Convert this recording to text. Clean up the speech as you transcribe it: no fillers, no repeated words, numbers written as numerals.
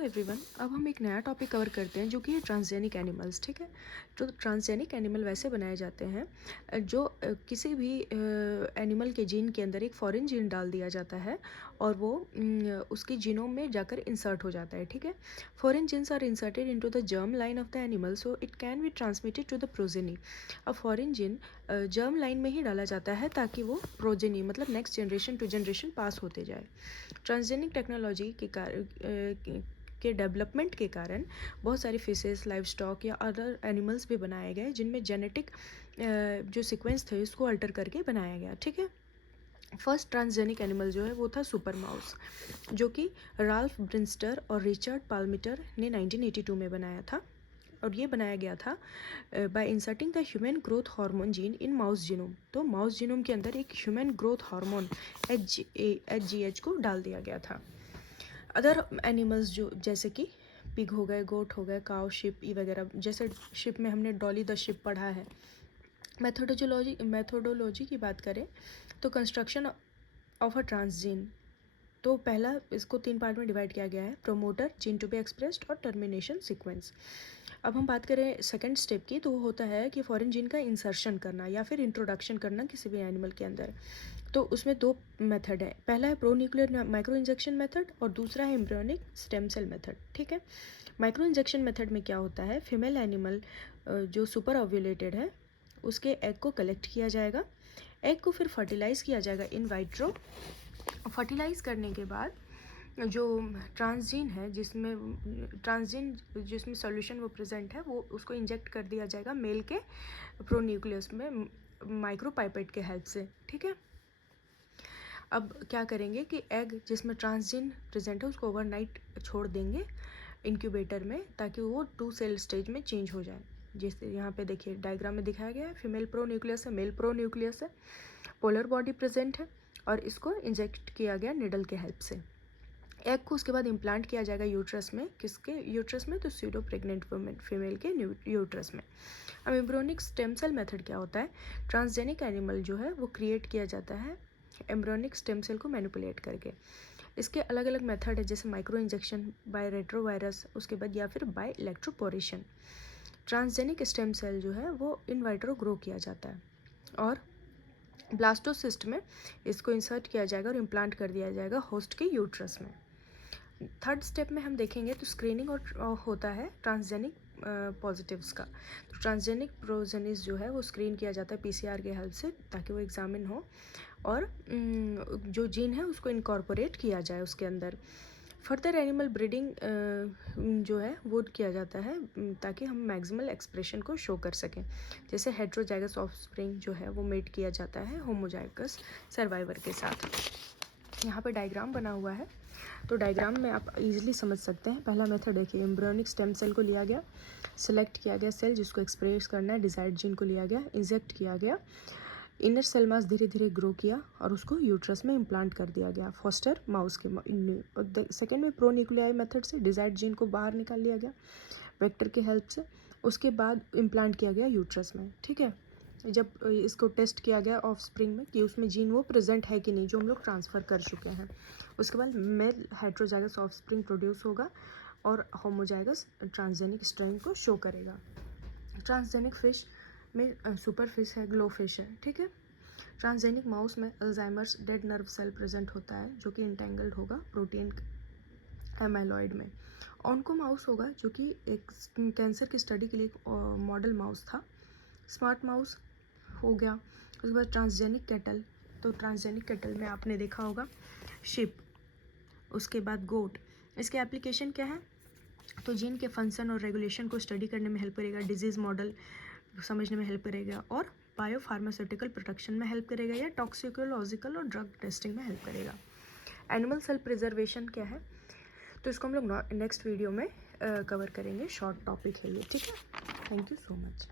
Everyone, अब हम एक नया टॉपिक कवर करते हैं जो कि है ट्रांसजेनिक एनिमल्स। ठीक है, तो ट्रांसजेनिक एनिमल वैसे बनाए जाते हैं जो किसी भी एनिमल के जीन के अंदर एक फॉरेन जीन डाल दिया जाता है और वो उसकी जीनोम में जाकर इंसर्ट हो जाता है। ठीक है, foreign genes are inserted into the germ line of the animal so it can be transmitted to the progeny. अब फॉरेन जीन जर्म लाइन में ही डाला जाता है ताकि वो प्रोजेनी मतलब next generation to generation pass होते जाए। ट्रांसजेनिक टेक्नोलॉजी के डेवलपमेंट के कारण बहुत सारी फिशेस, लाइव स्टॉक या अदर एनिमल्स भी बनाए गए जिनमें जेनेटिक जो सीक्वेंस थे उसको अल्टर करके बनाया गया। ठीक है, फर्स्ट ट्रांसजेनिक एनिमल जो है वो था सुपर माउस, जो कि राल्फ ब्रिंस्टर और रिचर्ड पाल्मिटर ने 1982 में बनाया था। और ये बनाया गया था bye inserting the human growth hormone gene in mouse genome. तो माउस जीनोम के अंदर एक ह्यूमन ग्रोथ हार्मोन HGH को डाल दिया गया था। अदर एनिमल्स जो जैसे कि पिग हो गए, गोट हो गए, काउ, शिप वगैरह, जैसे शिप में हमने डॉली द शिप पढ़ा है। मेथोडोलॉजी की बात करें तो कंस्ट्रक्शन ऑफ अ ट्रांसजीन, तो पहला इसको 3 पार्ट में डिवाइड किया गया है: promoter, gene to be expressed और टर्मिनेशन सीक्वेंस। अब हम बात करें सेकंड स्टेप की, तो वो होता है कि फॉरेन जीन का इंसर्शन करना या फिर इंट्रोडक्शन करना किसी भी एनिमल के अंदर। तो उसमें 2 मेथड है, पहला है pro nuclear micro injection method और दूसरा है एम्ब्रियोनिक स्टेम सेल मेथड। ठीक है, माइक्रो इंजेक्शन मेथड में क्या होता है, फीमेल एनिमल जो सुपर ओव्यूलेटेड है उसके एग को कलेक्ट किया जाएगा, एग को फिर फर्टिलाइज किया जाएगा इन वाइट्रो। फर्टिलाइज करने के बाद जो ट्रांसजीन है जिसमें सॉल्यूशन वो प्रेजेंट है, वो उसको इंजेक्ट कर दिया जाएगा मेल के प्रोन्यूक्लियस में माइक्रोपाइपेट के हेल्प से। ठीक है, अब क्या करेंगे कि एग जिसमें ट्रांसजीन प्रेजेंट है उसको ओवरनाइट छोड़ देंगे इंक्यूबेटर में ताकि वो 2 सेल स्टेज में चेंज हो जाए। जैसे यहाँ पे देखिए डायग्राम में दिखाया गया है, फीमेल प्रोन्यूक्लियस है, मेल प्रोन्यूक्लियस है, पोलर बॉडी प्रेजेंट है और इसको इंजेक्ट किया गया निडल के हेल्प से। एग को उसके बाद इम्प्लांट किया जाएगा यूट्रस में, किसके यूट्रस में, तो स्यूडो प्रेग्नेंट वुमेन फीमेल के यूट्रस में। अब एम्ब्रियोनिक स्टेम सेल मेथड क्या होता है, ट्रांसजेनिक एनिमल जो है वो क्रिएट किया जाता है एम्ब्रियोनिक स्टेम सेल को मैनिपुलेट करके। इसके अलग अलग मेथड है, जैसे माइक्रो इंजेक्शन, बाय रेट्रोवायरस, उसके बाद या फिर by electroporation. Transgenic stem cell जो है वो इन वाइट्रो ग्रो किया जाता है और ब्लास्टोसिस्ट में इसको इंसर्ट किया जाएगा और इम्प्लांट कर दिया जाएगा होस्ट के यूट्रस में। थर्ड स्टेप में हम देखेंगे तो स्क्रीनिंग और होता है ट्रांसजेनिक पॉजिटिव्स का। तो ट्रांसजेनिक प्रोजेनिस जो है वो स्क्रीन किया जाता है PCR के हेल्प से ताकि वो एग्जामिन हो और जो जीन है उसको इनकॉर्पोरेट किया जाए उसके अंदर। फर्दर एनिमल ब्रीडिंग जो है वो किया जाता है ताकि हम मैक्सिमल एक्सप्रेशन को शो कर सकें। जैसे हेट्रोजाइगस ऑफस्प्रिंग जो है वो मेट किया जाता है होमोजाइगस सर्वाइवर के साथ। यहाँ पे डायग्राम बना हुआ है, तो डायग्राम में आप इजीली समझ सकते हैं। पहला मेथड देखिए, एम्ब्रियोनिक स्टेम सेल को लिया गया, सिलेक्ट किया गया सेल जिसको एक्सप्रेस करना है, डिजायर्ड जीन को लिया गया, इंजेक्ट किया गया, इनर सेल मास धीरे धीरे ग्रो किया और उसको यूट्रस में इम्प्लांट कर दिया गया फॉस्टर माउस के। सेकेंड में प्रो न्यूक्लियाई मेथड से डिजायर्ड जीन को बाहर निकाल लिया गया वेक्टर के हेल्प से, उसके बाद इम्प्लांट किया गया यूट्रस में। ठीक है, जब इसको टेस्ट किया गया ऑफ स्प्रिंग में कि उसमें जीन वो प्रेजेंट है कि नहीं जो हम लोग ट्रांसफ़र कर चुके हैं, उसके बाद male heterozygous offspring produce होगा और होमोजाइगस ट्रांसजेनिक स्ट्रेन को शो करेगा। ट्रांसजेनिक फिश में सुपर फिश है, ग्लो फिश है। ठीक है, ट्रांसजेनिक माउस में Alzheimer's dead nerve cell present होता है जो कि इंटेंगल्ड होगा प्रोटीन एमाइलॉइड में। ऑनको माउस होगा जो कि एक कैंसर की स्टडी के लिए एक मॉडल माउस था। स्मार्ट माउस हो गया। उसके बाद ट्रांसजेनिक कैटल, तो ट्रांसजेनिक कैटल में आपने देखा होगा शिप, उसके बाद गोट। इसके एप्लीकेशन क्या है, तो जीन के फंक्शन और रेगुलेशन को स्टडी करने में हेल्प करेगा, डिजीज़ मॉडल समझने में हेल्प करेगा और बायोफार्मास्यूटिकल प्रोटेक्शन में हेल्प करेगा या टॉक्सिकोलॉजिकल और ड्रग टेस्टिंग में हेल्प करेगा। एनिमल सेल प्रिजर्वेशन क्या है, तो इसको हम लोग नेक्स्ट वीडियो में कवर करेंगे, शॉर्ट टॉपिक है ये। ठीक है, थैंक यू सो मच।